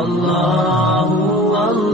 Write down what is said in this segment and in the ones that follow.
الله والله والله والله الله والله والله والله الله والله والله والله الله والله الله والله والله والله الله والله والله والله الله والله والله والله الله والله والله والله الله والله الله والله والله والله الله والله والله والله الله والله والله والله الله والله والله والله الله والله الله والله والله والله الله والله والله والله الله والله والله والله الله والله والله والله الله والله الله والله والله والله الله والله والله والله الله والله والله والله الله والله والله والله الله والله الله والله والله والله الله والله والله والله الله والله والله والله الله والله والله والله الله والله الله والله والله والله الله والله والله والله الله والله والله والله الله والله والله والله الله والله الله والله والله والله الله والله والله والله الله والله والله والله الله والله والله والله الله والله الله والله والله والله الله والله والله والله الله والله والله والله الله والله والله والله الله والله الله والله والله والله الله والله والله والله الله والله والله والله الله والله والله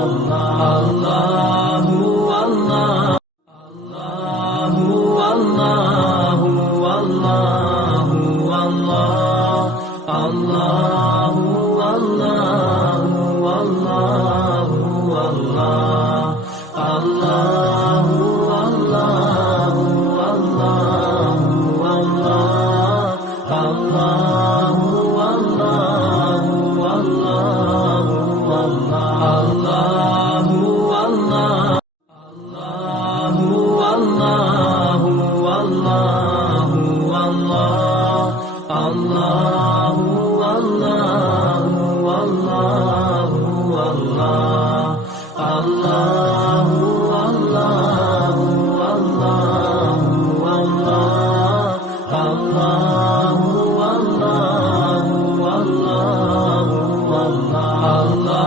والله الله والله الله والله والله والله الله والله والله والله الله والله والله والله الله الله والله والله والله الله والله والله والله الله والله والله والله الله والله الله والله والله والله الله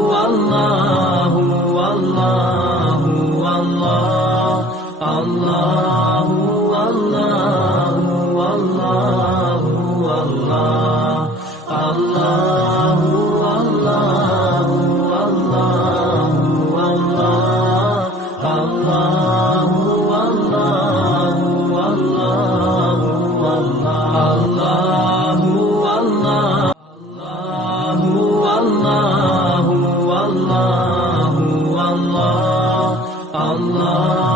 والله والله والله الله والله والله والله الله والله والله والله الله والله الله والله والله والله الله